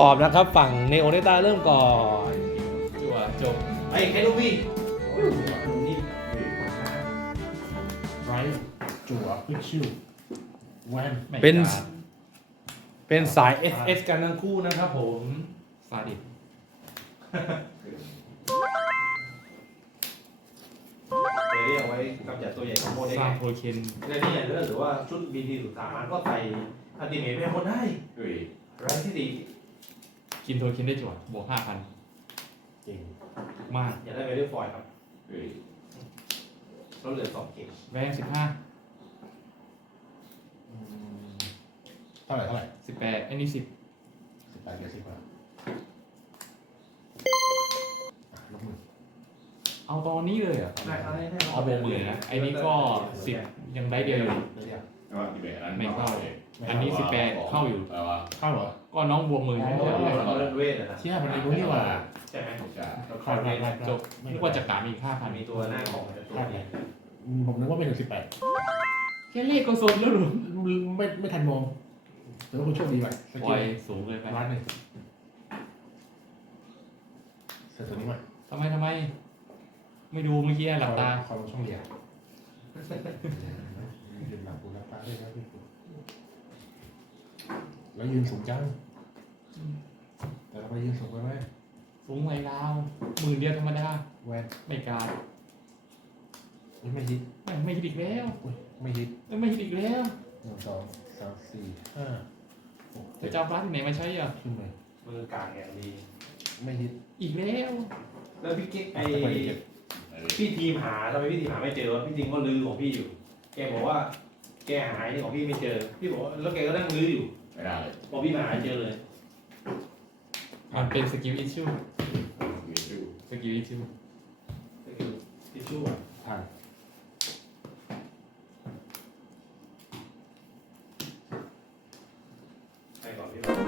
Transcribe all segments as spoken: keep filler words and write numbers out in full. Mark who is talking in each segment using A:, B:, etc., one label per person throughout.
A: อบนะครับ ฝั่งเนโอเนต้าเริ่มก่อน
B: จั่วจบ
C: ไอ้แคโนวี่โอ้ยแคโนวี่
D: ไรจั่วพิกชิวแวน
B: ไม่
A: เป็น
B: การ
A: เป็นสาย เอส เอส กันทั้งคู่นะครับผม
B: ซาดิส
C: เรียกไว้กำจัดตัวใหญ่ของโมเด
B: ส
C: ล
B: ร้างโทเค็น
C: ในนี้เนี่ยหรือว่าชุดบีทีสุดสามันก็ใส่อันติเมทไปหมดได้ไรที่ดี
B: กินโทเค็นได้จั่วบวกห้าพัน
D: เก่ง
B: มาก
C: อย่าได้ไปด้วยฟอยล์ครับเราเหลือสองเกม
B: แรงสิบห้า
D: อืมเท่าไหร่เท่าไหร่
B: สิบแปดไอ้นี่สิบ
D: สิบแปดเดือนสิบกว่าอ่ะลบมือ
B: เอาตอนนี้เลยเหรอ่ะ
C: ได้ครับได้ได้
B: เอาบวกหมื่นนะไอ้นี่ก็สิบยังได้เดียวอยู่
D: ไม่เรียก
B: ไม่เข้า อันนี้สิบแปดเข้าอยู่
D: เข้าเหรอ
B: ก็น้องบวกหมื่นใช่ไหม
C: เราเล่นเวทนะ
D: เชี่ยมันมีรู้นี่หว่า
C: ใช่ไหม
D: เข้าได้ได้
B: จบนึกว่าจะกามีค่าพัน
C: มีตัวหน้าของตัวนี้
D: อืมผมนึกว่าไม่ถึงสิบแปด
B: แค่เลขก็สดแล้วหรือ
D: ไม่ไม่ทันมองแต่ว่าคุณโชคดีไปส
B: ป
D: กิ
B: ล่
D: ล
B: อยสูงเลยไป
D: ร้านหนึ่งเสร็จตัวนี้มา
B: ทำไมทำไม ไม่ดูเมื่อกี้หลับตา
D: ความช่องเดียวยืนหลับกูหลับตาด้วยนะพี่แล้วยืนสูงจังแต่เราไปยืนสูงไปไหม
B: สูงไวลาวหมื่นเดียวธรรมดา
D: แวน
B: ไม่การ
D: อุ๊ยไม่ฮิต
B: ไม่ไม่ฮิตอีกแล้ว
D: อุ๊ยไม่ฮิต
B: ไม่ฮิตอีกแล้ว
D: หนึ่งสองสามสี่ห้าหก
B: จะ
D: เจ็ด
B: เจ้าร้านที่ไหนมาใช้อ่ะ
D: ขึ้นเลย
C: มือกากอย่างดี
D: ไม่ฮิต
B: อีกแล้ว
C: แล้วพี่เก๊กไอ
D: ไปเก็บ
C: พี่ทีมหาทำไมพี่ทีมหาไม่เจอวะพี่ทีมก็ลือของพี่อยู่ แกบอกว่า แกหายนี่ของพี่ไม่เจอ พี่บอกว่าแล้วแกก็นั่งลืออยู่
E: ไม่ได้เลย
C: พอพี่มาหาเจอเลย
B: มันเป็นสกิลอิชชู
E: มีชื่อ
B: สกิลอิชชู
C: ทิชชู่อะ
D: ผ่าน
C: ไปก่อนพี่
E: ได้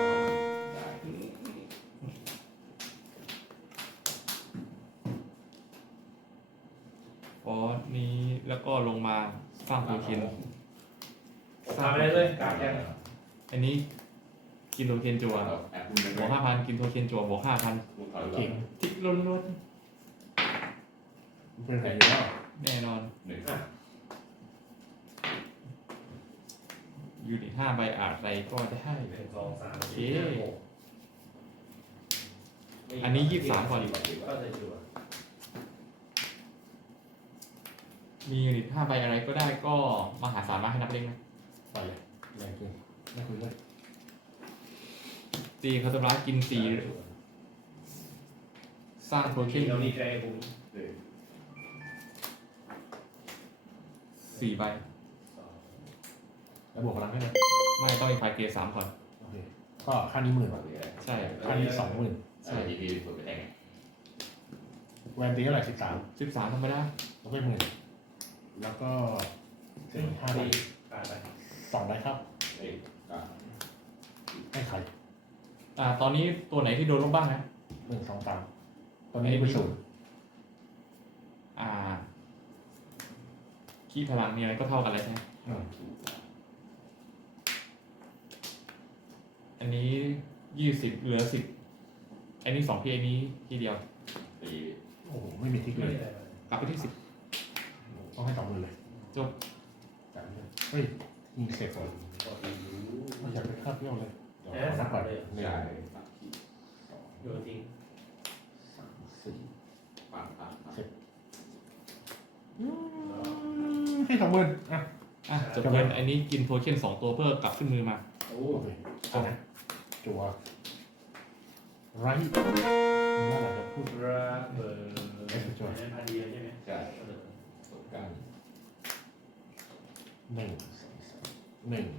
B: ฟอสนี้แล้วก็ลงมาสร้างโทเค็น
C: ทำอะไรเลยกากยัง
B: อันนี้กินโทเค็นจั่ว
E: แอปคุณเป็น
B: บวกห้าพันกินโทเค็นจั่วบวกห้าพัน
D: เก่ง
B: ทิกล้นล้น
D: เป็นไหนอยู่แล้ว
B: แน่นอน
E: หนึ่ง
B: ยูนิตห้าใบอาจไรก็ได้
C: หนึ่งสองสาม
B: โอเค
C: สี่ห้าหก
B: อันนี้ยี่สิบสามก่อน
C: ก็จะชัวร์
B: มียูนิตห้าใบอะไรก็ได้ก็มหาศาลมากให้นับเล่นนะ
D: ไปเลยแรงเกินไม่คุยเลย
B: ตีคาตารากินสี่สร้างโทเค็น
C: เรานี่ใจผม
E: หนึ่ง
B: สี่ใบ
D: แล้วบวกพลังให้ไหม
B: ไม่ต้องมีไฟเกรดสามก่อน
D: โอเคก็ค่านี้หมื่น
E: วันนี้อะไร
B: ใช่
D: ค่านี้สองหมื่น
E: ใช่ที่พี่สุดไปแต่ง
D: แวนตีเท่าไหร่สิบสาม
B: สิบสามธรรมดา
D: แล้วก็หมื่นแล้วก็เจ็ดห้าใบ
C: ตีกาดไป
D: สองใบครับ
E: เอ้ยก็
D: ให้ใคร
B: อ่าตอนนี้ตัวไหนที่โดนลบบ้างนะ
D: หนึ่งสองสามตอนนี้เป็นศูนย์
B: อ่าขี้พลังมีอะไรก็เท่ากันเลยใช่ไหม
D: อืม
B: อันนี้ยี่สิบเหลือสิบอันนี้สองพีอันนี้ทีเดียว
E: ตี
D: โอ้โหไม่มีทิก
C: ไม่
D: เลย
C: ได้
B: กลับไปที่สิบ
D: ต้องให้สองหมื่นเลย
B: จบ
D: จ่ายเลยเฮ้ยยิงเสร็จก่อนไม่อยากไปคาดเที่ยวเลยเดี๋ยวขอนับก่อนหนึ่ง
E: ใช่สามขีดสอง
C: โยนทิ้ง
D: สามสี่
E: ปากปากปาก
D: ให้สองหมื่นอ่ะ
B: อ่ะจบเทิร์นอันนี้กินโทเค็นสองตัวเพื่อกลับขึ้นมือมา
C: โอ้
D: โอเคเอานะจัวไรน่าจะพูด
C: ระเบิดเป็นพันเดียใช่ไหม
E: ใช่สงการ
D: หนึ่งสองสามหนึ่ง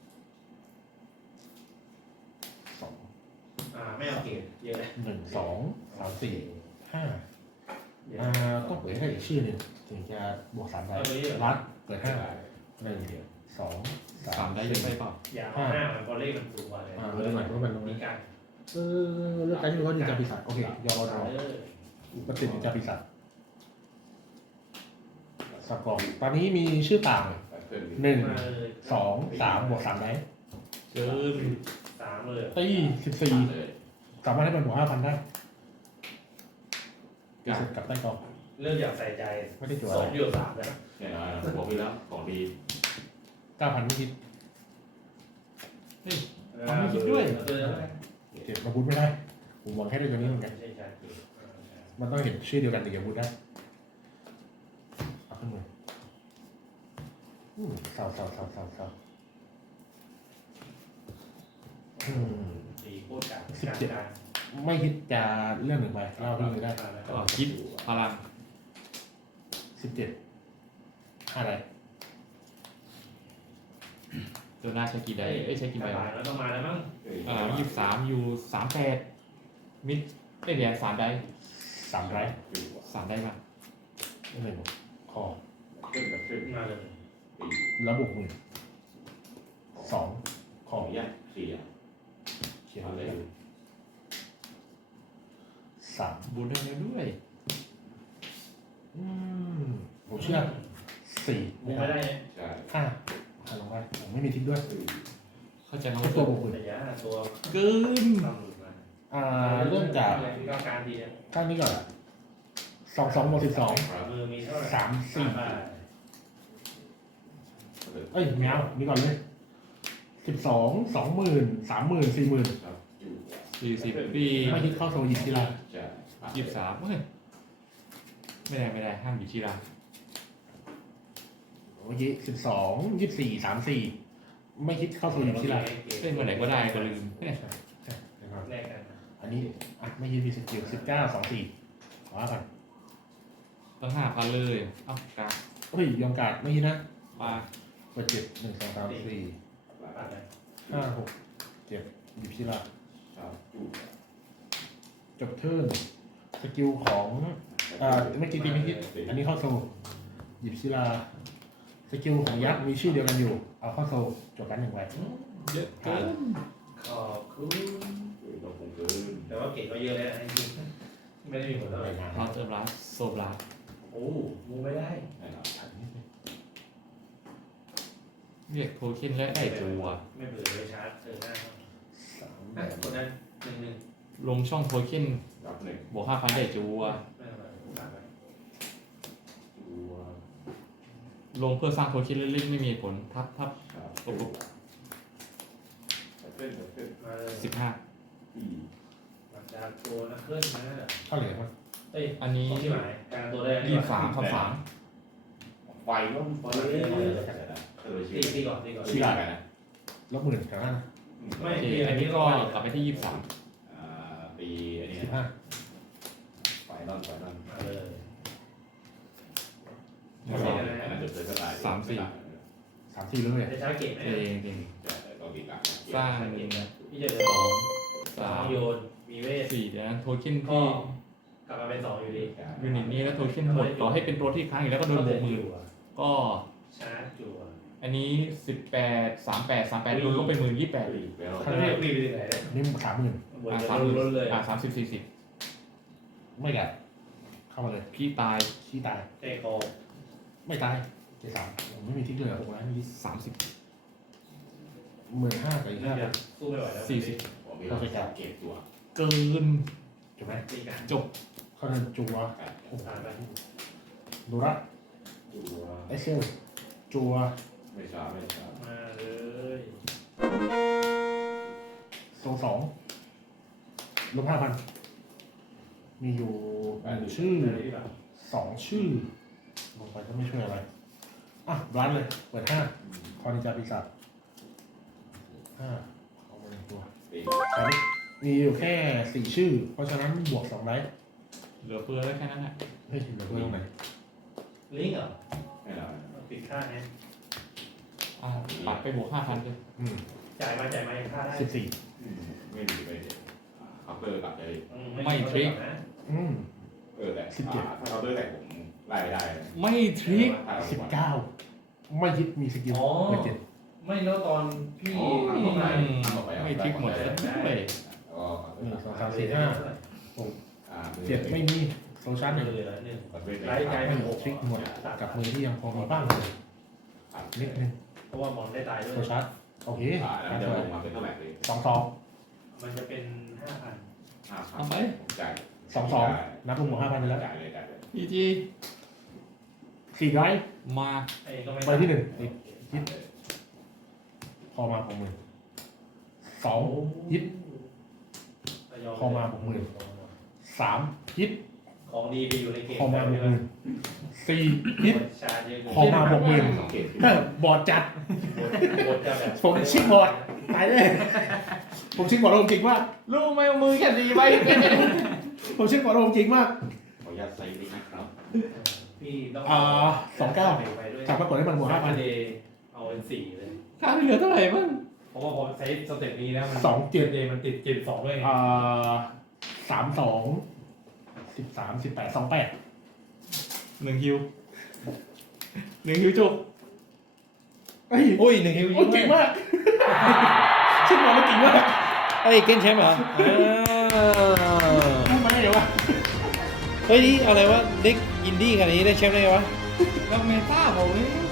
D: สอง
C: อ่าไม่เอาเกรดเยอะเลย
D: หนึ่งสองสามสี่ห้าอ่าต้องเปิดให้ได้อีกชื่อหนึ่งถึงจะบวกสามได้รัดเปิดห้าหนึ่งสองสา
B: สาม
D: ม
B: ได้เย
D: สี่
B: อะไปเปล่า
C: อย่าเอาหน้ามันพอเลขมันสูงกว่าเลย
D: อ่าเรื่องไหนก็เป็นตรง
C: มี
D: นี้
C: การ
D: เออเรื่องการที่เขาดีจาปีศาจโอเคยอมรอ
C: เออ
D: ปฏิจจาปีศาจสกอร์ตอนนี้มีชื่อต่าง
E: เพิ่ม
D: หนึ่ง
C: มาเลย
D: สองสามบวกสามได้
B: เกิน
C: สามามเลย
D: ตีสิบสี่
E: เลย
D: สามารถให้เป็นหัวห้าพันได้
B: กับ
D: เสร็จกับใต้กอง
C: เริ่มอยากใส่ใจ
D: ไม่ได้จั่ว
C: ส
D: อะ
C: อง
D: ไร
C: เดียวสามแล้ว
E: เนี่ยนะบอกไปแล้วของดี
D: เก้าพันไม่คิด
C: เออเอาตัวนั้นไป
D: เจ็บมาบูทไม่ได้ผมหวังแค่ได้ตัวนี้เหมือนกัน
C: ใช่ใช่ใช่
D: มันต้องเห็นชื่อเดียวกันถึงจะบูทได้เอาขึ้นมืออืมเศร้าเศร้าเศร้าเศร้าเศร้าอืม
C: สี่โคตรกลาง
D: สิบเจ็ด ไม่คิดจะเรื่องหนึ่งไปเล่าเรื่องนี้ได้
B: ก็คิดพลัง
D: สิบเจ็ดอะไร
B: ตัวหน้าใช้กี่ได้เอ้ยใช้กี่ใบ
C: บ่ายว
B: ะ
C: แล้วต้องมาแล้วมั้ง
B: อ่ายี่สิบสามอยู่สามแปดมิดได้เหรียญสามได้
D: สามไร
B: สามได้ป่ะ
D: ไม่เลยบอกคอ
E: ขึ้นกับขึ้น
C: มาเลย
D: แล้วบวกหมื่นสองค
E: ข
D: อ
E: องยากสี่อ่ะ
D: เขียน
E: เอา
D: เล
E: เลย ย
D: สาม
B: บุญได้แล้วด้วย
D: อืมผมเชื่อสี่
C: มึงไม่ได้
E: ใช่
D: ห้าห้าลงไปผมไม่มีทิศด้วย
B: เข้าใจมั้
D: แค่ตัวบวกหมื่น
C: ระยะตัว
B: เกิน
C: ทำหลุดมา
D: อ่าเริ่มจาก
C: ก็การทีเนี่ย
D: ข้างนี้ก่อนสองสองบวกสิบสอง
E: ครับ
C: มือมีเท่าไหร่
D: สามสี่
C: ใบ
D: เอ้ยแมวนี่ก่อนเลยสิบสองสองหมื่นสามหมื่นสี่หมื่น
E: ครับอยู่
B: สี่สิบปี
D: ไม่คิดเข้าโซนหยิบทีละ
E: ใช่
B: ยี่สิบสามเฮ้ยไม่ได้ไม่ได้ห้ามอยู่ที่ร้าน
D: เมื่อกี้สิบสองยี่สิบสี่สามสี่ไม่คิดเข้าโซนหยิบทีละ
B: เล่นเมื่อไหร่ก็ได้ก็ลืมเนี่ย
D: ใช่ใช่นะครับ
C: แลกกัน
D: อันนี้อ่ะไม่คิดมีสกิลสิบเก้าสองสี่ขอว่ากัน
B: ต้องห้าพันเลยเอ้ากราฟ
D: เฮ้ยยอมการ์ดไม่คิดนะ
B: มา
D: เปิดเจ็ดหนึ่งสองสามสี่
C: ปัดเลย
D: ห้าหกเจ็ดหยิบทีละ
E: ครับอยู่
D: จบเทิร์นสกิลของอ่าไม่คิดตีไม่คิดอันนี้เข้าโซลหยิบทีละสกิลของยักษ์มีชื่อเดียวกันอยู่เอาเข้าโซลจบกันหนึ่งใบ
B: เยอะเกิน
C: ขอบคุณ
E: อยู่ตรงคงเกิน
C: แต่ว่าเก่งก็เยอะเลยนะจริงๆไม่ได้มีผลเท่าไหร่
D: งาน
B: เราเติมร้านโซบลา
C: โอ้มูไม่ได้
E: นะครับ
B: เรียกโทเค็นและได้ตัว
C: ไม่เบื่อเลยชาร์จเจอหน้า
D: สาม
C: อ่ะคนนั้นหนึ่งหนึ่ง
B: ลงช่องโทเค็น
E: รับหนึ่ง
B: บวกห้าพันได้จัว
C: ไม่เป็นไรผ่านไป
E: ตัว
B: ลงเพื่อสร้างโทเค็นเล่นๆไม่มีผลทับทับ
E: ครับขึ้นขึ้นขึ้น
C: มาเลย
B: สิบห้า
E: ปี
C: มาจากตัวนะเคลื่อนนะ
D: เท่าไหร่มั้ง
C: เอ้ย
B: อันนี้
C: ที่หมายการตัวได้
B: ยี่สิบสามคำสาม
E: ไฟก็ไฟเออ
C: ตีตีก่อนตีก่อน
E: ชี้กันนะ
D: ลบหมื่นแถวนั้นนะ
C: ไม่
B: โอเค
C: ตี
B: อั
C: อั
B: น
C: น
B: นี้
C: นี้
B: ก็
C: ก็
B: กลับไปที่ยี่สิบสาม
E: อ่าปีอันนี้
D: สิบห้า
E: ไฟนอนไฟนอน
C: มาเลย
B: ยี่สิบสอง
E: อันนั้นจะเป็นสไตล์
D: สามสี่เลย
C: จะใช้เก่งไหม
B: เองเอง
E: แต่ก็มีการ
B: สร้าง
C: พี่จะเหลื
B: ส
C: อ
B: อง
C: สา
B: สาม
C: มโยนมีเวท
B: สี่เดี๋ยวนะโทเค็น
C: ก็
B: ที่
C: กลับมาเป็นสองอยู่ดี
B: ยูนิตนี้แล้วโทเค็นหมดต่อให้เป็นตัวที่ค้างอยู่แล้วก็โดนบวกหมือก็
C: ชาร์จจั่ว
B: อันนี้สิบแปดสามแปดสามแปดโดนลบไปหมื่นยี่สิบแปด
E: แล้ว
C: เขาเรียกวีไปไหนเนี่ย
D: นี่สามหมื่น
C: บน
B: อ่า
C: จะ
B: สามหมื่น
C: ล้นเลย
B: อ่าสามสิบสี่สิบ
D: ไม่กัดเข้ามาเลย
B: พี่ตาย
D: ขี้ตาย
C: เตะคอ
D: ไม่ตายเจ็ดสามผมไม่มีทิศเลยหกล้านมี
B: สามสิบ
D: หมื่นห้ากับอีก
C: น่า
D: ห้า
C: จะสู้ไม่ไหวแล้ว
B: สี่สิบ
E: ผมมีเราไปจับเก็บตัว
B: เกิน
D: ถูกไหม
C: ตีกัน
B: จบ
D: เข้าเดินจัว
C: โอ้ผ่านไป
D: ดูระ
E: ตัว
D: เอเซลจัว
E: ไม่ช้าไม่ช้า
C: มาเลย
D: โซสองลบห้าพันมีอยู่หนึ่งชื่อ
C: ได้หรือเปล่า
D: สองชื่อลงไปก็ไม่ช่วยอะไรอ่ะร้านเลยเปิดห้าคอนิจาปีศาจห้าเอามาหนึ่งตัว
E: ปี
D: ตอนนี้มีอยู่แค่สี่ชื่อ เพราะฉะนั้นบวกสองไลท์
B: เหลือเฟือแล้วแค่นั้นแหละ
D: เฮ้ยเหลือเพื่อนตรงไหน
C: ลิงก์เหรอ
E: ไม่ได้
C: ปิดค่าไง
B: อ่าปัดไปบวกห้าพันเลย
D: อืม
C: จ่ายมาจ่ายมาค่าได้
D: สิบสี่
E: ไม่ดีไม่ดีเขาเตอร์กลับเลย
B: ไม่ทริก
C: นะ
D: อืม
E: เออแต่ถ้าเขาเตอร์แต่ผมไล่ไม่ได้
B: ไม่ทริก
D: สิบเก้าไม่ยึดมีสกิลเบอร์เจ็ด
C: ไม่แล้วตอนพี่
B: อืมไม่ทริกหมดแล้วด้วย
D: หนึ่งสองสามสี่ห้าเจ็ดไม่มีโซชาร์
C: ห
D: ห
C: นึ่
D: นึ่
C: ง
D: ง
C: เหลือหนึ่ง
E: ไล่ไล่
D: ไม่มีทริกหมดกับมือที่ยังพอมีบ้างเลยนิดนึง
C: เพราะว่ามอนได้ตายด้วย
D: โซชาร์โอเค
E: อ่าแล้วจะลงมาเป็นเท่าไหร่เลย
D: สองสอง
C: มันจะเป็นห้าพัน
E: ห้าพัน
B: ทำไม
E: จ่าย
D: สองสองนับรวมของห้าพันไปแล้ว
E: จ่ายเลยจ่ายเลย
B: พีจี
D: สี่ไร
B: มา
C: ไอ้ก็ไม่
D: ใบที่หนึ่ง
E: จ่ายเลย
D: คอมาหกหมื่นสองฮิตคอมาหกหมื่นสามฮิต
C: ของดีไปอยู่ในเกม
D: คอมาหก
C: เย
D: หมื่นสี่ฮิต
C: ชาร์จเยอะเกิน
D: คอมาหกหมื่น
E: สังเกต
D: เออบอร์ดจัด
C: โคตรจะแบบ
D: ผมชิคบอร์ดตายเลยผมชิคบอร์ดลงจริงมาก
B: ลูกไม่เอามือแค่ดีไป
D: ผมชิคบอร์ดลงจริงมาก
E: ขออนุญาตใส่นิดนะครับ
C: พี่ต้อง
D: อ่าสองเก้า
C: ไปด้วย
D: กลับมากดให้มันบวกห้าพัน
C: เดย์เอาเป็นสี่เลย
B: ค่าที่เหลือเท่าไหร่บ้าง
C: เพราะว่าพอใช้สเต็ปนี้แล้วมัน
D: สองเจ็ด
C: เดย์มันติดเจ็ดสองด้วยไง
D: อ่าสามสองสิบสามสิบแปดสองแปด
B: หนึ่งฮิวหนึ่งฮิวจุก
D: เฮ้ย
C: อุ้ยหนึ่งฮิว
D: โอ้ยเก่งมากชิคบอร์ดเก่งมาก
A: เอ้ยเก้นแชมป์เหรออ่า
D: ทำมาได้ไงวะ
A: เฮ้ยนี่อะไรวะเด็กอินดี้ขนาดนี้ได้แชมป์ได้ไงวะ
B: แล้วเมตาผมนี่